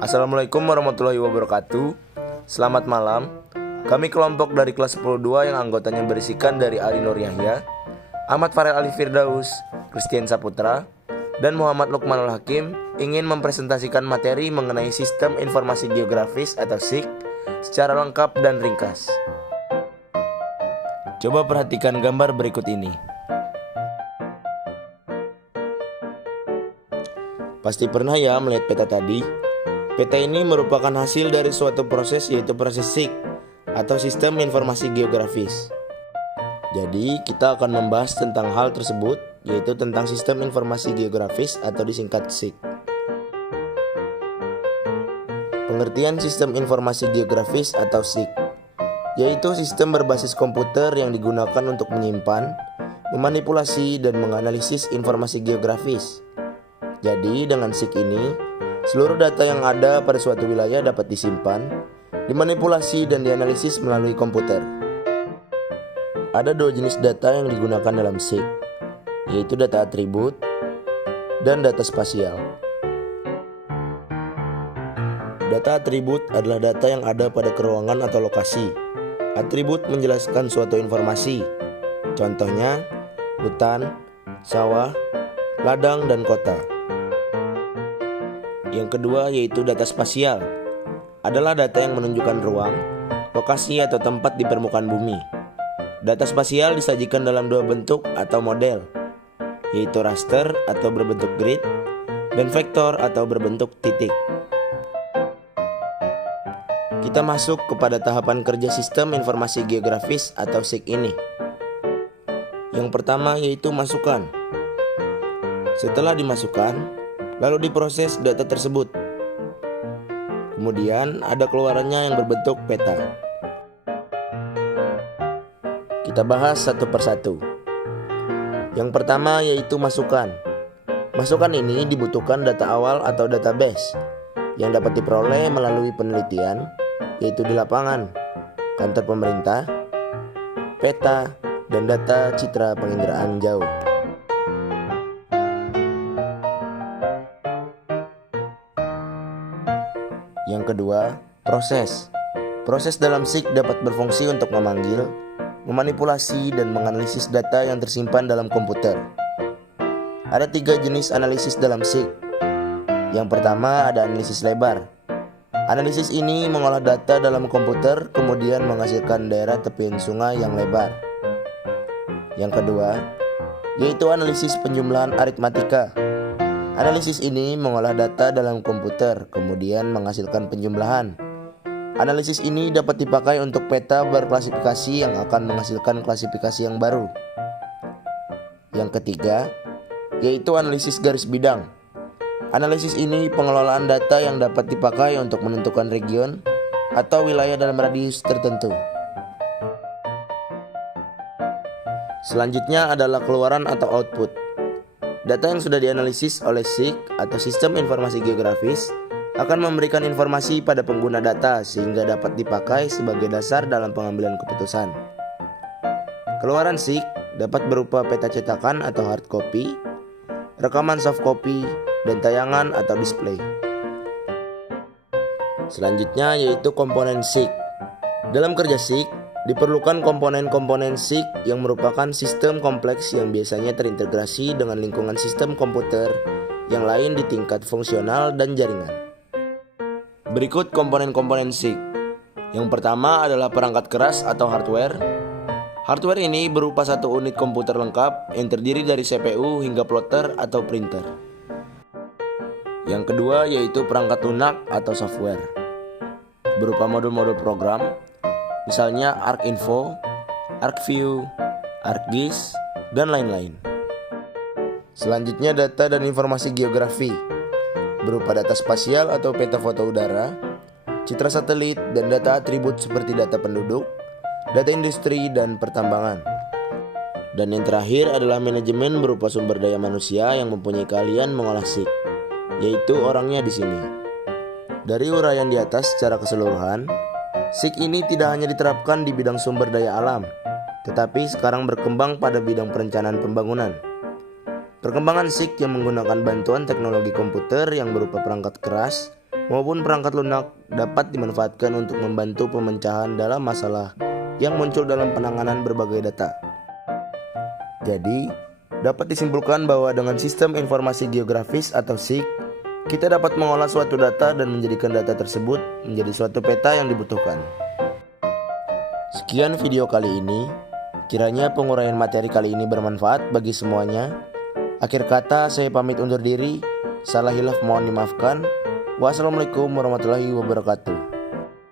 Assalamualaikum warahmatullahi wabarakatuh. Selamat malam. Kami kelompok dari kelas 10-2 yang anggotanya berisikan dari Ali Nur Yahya, Ahmad Farel Ali Firdaus, Christian Saputra, dan Muhammad Lukmanul Hakim ingin mempresentasikan materi mengenai Sistem Informasi Geografis atau SIG secara lengkap dan ringkas. Coba perhatikan gambar berikut ini. Pasti pernah ya melihat peta tadi? Peta ini merupakan hasil dari suatu proses, yaitu proses SIG atau Sistem Informasi Geografis. Jadi kita akan membahas tentang hal tersebut, yaitu tentang Sistem Informasi Geografis atau disingkat SIG. Pengertian Sistem Informasi Geografis atau SIG, yaitu sistem berbasis komputer yang digunakan untuk menyimpan, memanipulasi, dan menganalisis informasi geografis. Jadi dengan SIG ini, seluruh data yang ada pada suatu wilayah dapat disimpan, dimanipulasi, dan dianalisis melalui komputer. Ada dua jenis data yang digunakan dalam SIG, yaitu data atribut dan data spasial. Data atribut adalah data yang ada pada keruangan atau lokasi. Atribut menjelaskan suatu informasi, contohnya hutan, sawah, ladang, dan kota. Yang kedua yaitu data spasial, adalah data yang menunjukkan ruang, lokasi, atau tempat di permukaan bumi. Data spasial disajikan dalam dua bentuk atau model, yaitu raster atau berbentuk grid, dan vektor atau berbentuk titik. Kita masuk kepada tahapan kerja Sistem Informasi Geografis atau SIG ini. Yang pertama yaitu masukkan. Setelah dimasukkan, lalu diproses data tersebut. Kemudian ada keluarannya yang berbentuk peta. Kita bahas satu persatu. Yang pertama yaitu masukkan. Masukkan ini dibutuhkan data awal atau database yang dapat diperoleh melalui penelitian, yaitu di lapangan, kantor pemerintah, peta, dan data citra penginderaan jauh. Yang kedua, proses. Proses dalam SIG dapat berfungsi untuk memanggil, memanipulasi, dan menganalisis data yang tersimpan dalam komputer. Ada tiga jenis analisis dalam SIG. Yang pertama ada analisis lebar. Analisis ini mengolah data dalam komputer, kemudian menghasilkan daerah tepian sungai yang lebar. Yang kedua, yaitu analisis penjumlahan aritmatika. Analisis ini mengolah data dalam komputer, kemudian menghasilkan penjumlahan. Analisis ini dapat dipakai untuk peta berklasifikasi yang akan menghasilkan klasifikasi yang baru. Yang ketiga, yaitu analisis garis bidang. Analisis ini pengelolaan data yang dapat dipakai untuk menentukan region atau wilayah dalam radius tertentu. Selanjutnya adalah keluaran atau output. Data yang sudah dianalisis oleh SIG atau Sistem Informasi Geografis akan memberikan informasi pada pengguna data sehingga dapat dipakai sebagai dasar dalam pengambilan keputusan. Keluaran SIG dapat berupa peta cetakan atau hard copy, rekaman soft copy, dan tayangan atau display. Selanjutnya yaitu komponen SIG. Dalam kerja SIG diperlukan komponen-komponen SIG yang merupakan sistem kompleks yang biasanya terintegrasi dengan lingkungan sistem komputer yang lain di tingkat fungsional dan jaringan. Berikut komponen-komponen SIG. Yang pertama adalah perangkat keras atau hardware. Hardware ini berupa satu unit komputer lengkap yang terdiri dari CPU hingga plotter atau printer. Yang kedua yaitu perangkat lunak atau software, berupa modul-modul program, misalnya ArcInfo, ArcView, ArcGIS, dan lain-lain. Selanjutnya data dan informasi geografi, berupa data spasial atau peta foto udara, citra satelit, dan data atribut seperti data penduduk, data industri, dan pertambangan. Dan yang terakhir adalah manajemen berupa sumber daya manusia yang mempunyai keahlian mengolah SIG, yaitu orangnya di sini. Dari uraian di atas secara keseluruhan, SIG ini tidak hanya diterapkan di bidang sumber daya alam, tetapi sekarang berkembang pada bidang perencanaan pembangunan. Perkembangan SIG yang menggunakan bantuan teknologi komputer yang berupa perangkat keras maupun perangkat lunak dapat dimanfaatkan untuk membantu pemecahan dalam masalah yang muncul dalam penanganan berbagai data. Jadi, dapat disimpulkan bahwa dengan sistem informasi geografis atau SIG, kita dapat mengolah suatu data dan menjadikan data tersebut menjadi suatu peta yang dibutuhkan. Sekian video kali ini. Kiranya penguraian materi kali ini bermanfaat bagi semuanya. Akhir kata, saya pamit undur diri. Salah hilaf mohon dimaafkan. Wassalamualaikum warahmatullahi wabarakatuh.